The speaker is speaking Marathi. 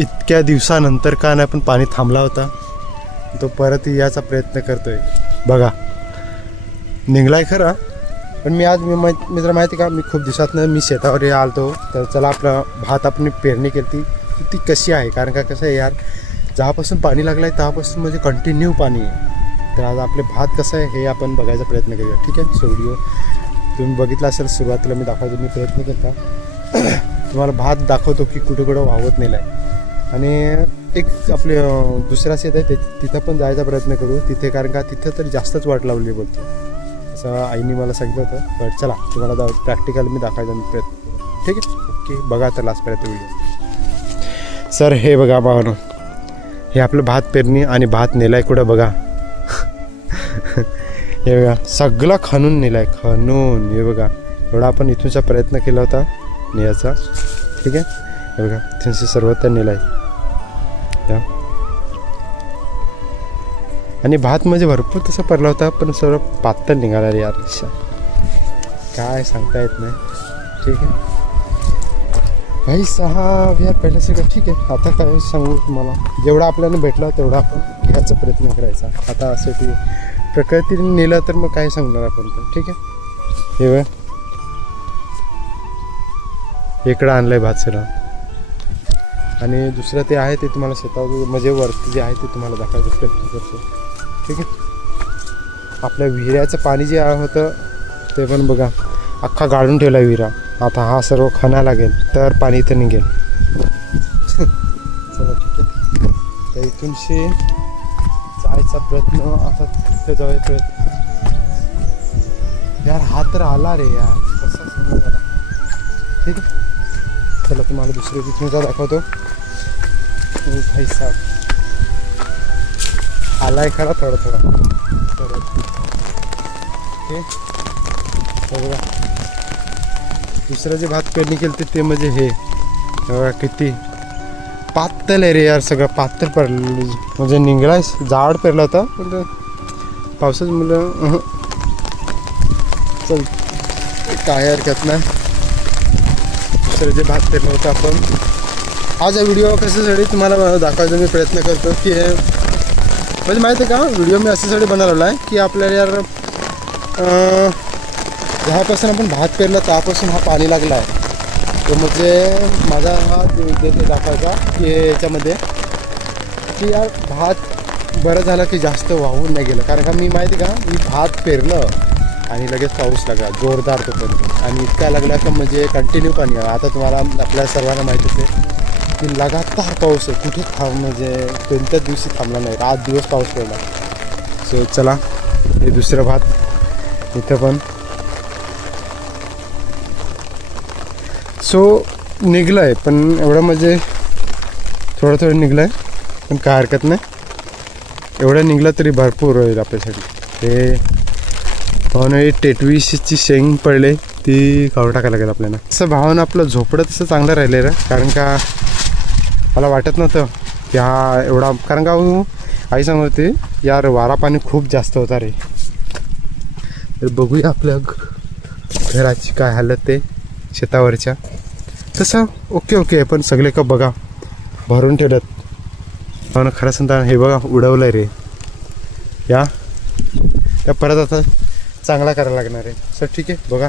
इतक्या दिवसानंतर का नाही पण पाणी थांबला होता, तो परत याचा प्रयत्न करतोय. बघा निघलाय खरा, पण मी आज मित्र माहिती का, मी खूप दिवसातनं मी शेतावर आलतो. तर चला आपला भात आपण पेरणी केली ती कशी आहे, कारण का कसं आहे यार, जेव्हापासून पाणी लागलं आहे तेव्हापासून म्हणजे कंटिन्यू पाणी आहे. तर आज आपले भात कसं आहे हे आपण बघायचा प्रयत्न करूया. ठीक आहे, सो व्हिडिओ तुम्ही बघितला असेल, सुरुवातीला मी दाखवायचा मी प्रयत्न केला. तुम्हाला भात दाखवतो की कुठं कुठं वाहवत नेला आहे. आणि एक आपले दुसरा शेत आहे तिथं पण जायचा प्रयत्न करू तिथे, कारण का तिथं तरी जास्तच वाट लावली बोलतो, असं आईने मला सांगितलं होतं. पण चला तुम्हाला प्रॅक्टिकल मी दाखवायचा मी प्रयत्न करू. ठीक आहे, ओके, बघा तर लास्टपर्यंत व्हिडिओ. सर हे बघा भावानं, हे आपलं भात पेरणी आणि भात नेलाय कुठं बघा. हे बघा सगळं खणून नेलाय, खणून. हे बघा एवढा आपण इथूनचा प्रयत्न केला होता नेयाचा. ठीक आहे, हे बघा इथूनचे सर्वत्र नेलाय या. आणि भात म्हणजे भरपूर तसा पडला होता, पण सर्व पातळ निघाला रे यार, काय सांगता येत नाही. ठीक आहे भाई, 6 यार पहिलं सगळं ठीक आहे. आता काय सांगू तुम्हाला, जेवढा आपल्याला भेटला तेवढा आपण घ्यायचा प्रयत्न करायचा. आता असं की प्रकृतीने नेलं तर मग काय सांगणार आपण पण. ठीक आहे, हे बघ इकडं आणलंय भात सगळं. आणि दुसरं ते आहे ते तुम्हाला शेतावर म्हणजे वरती जे आहे ते तुम्हाला दाखवायचा प्रयत्न करतो. ठीक आहे, आपल्या विहिऱ्याचं पाणी जे होतं ते पण बघा अख्खा गाळून ठेवला विहिरा. आता हा सर्व खणा लागेल तर पाणी इथं निघेल. चला ठीक आहे, तर इथूनशी जायचा प्रयत्न, आता तिथं जायचा प्रयत्न. यार हा तर आला रे यार, कसा समोर आला. ठीक आहे, चला तुम्हाला दुसरे तिथूनचा दाखवतो. भाई साहब आलाय खरा थोडा थोडा. बघा दुसरं जे भात पेरणी केली ते म्हणजे हे बघा किती पातळ आहे रे यार, सगळं पातळ पडलं. म्हणजे निघलाय, जाड पेरला होता पण पावसाच मुलं. चल काय हरकत नाही. दुसरं जे भात पेरलं होतं आपण, आज हा व्हिडिओ कशासाठी तुम्हाला दाखवायचा मी प्रयत्न करतो की म्हणजे माहिती आहे का, व्हिडिओ मी अशासाठी बनवलेला आहे की आपल्याला यार जेव्हापासून आपण भात पेरला तेव्हापासून हा पाणी लागला आहे. तो म्हणजे माझा हा उद्देश दाखवायचा की याच्यामध्ये की यार भात बरं झालं की जास्त वाहून नाही गेलं. कारण का मी माहिती का, मी भात पेरलं आणि लगेच पाऊस लागला जोरदार तो पण, आणि इतका लागला का म्हणजे कंटिन्यू पाणी. आता तुम्हाला आपल्या सर्वांना माहितीच आहे की लगातार पाऊस आहे, कुठे म्हणजे कोणत्याच दिवशी थांबला नाही, रात दिवस पाऊस पडला. सो चला हे दुसरं भात इथं पण सो निघलं आहे, पण एवढं म्हणजे थोडं निघलं आहे, पण काय हरकत नाही. एवढं निघलं तरी भरपूर होईल आपल्यासाठी. ते भावने टेटवीची शेंग पडले ती काढून टाकायला लागेल आपल्याला. असं भावानं आपलं झोपडं तसं चांगलं राहिलं रे, कारण का मला वाटत नव्हतं की हा एवढा, कारण का आई सांगत होती यार वारा पाणी खूप जास्त होता रे. तर बघूया आपल्या घराची काय हालत ते शेतावरच्या. तसं ओके पण सगळे का बघा भरून ठेवल्यात. भावना खरं सांगता हे बघा उडवलंय रे या, त्या परत आता चांगला करायला लागणार आहे. सर ठीक आहे, बघा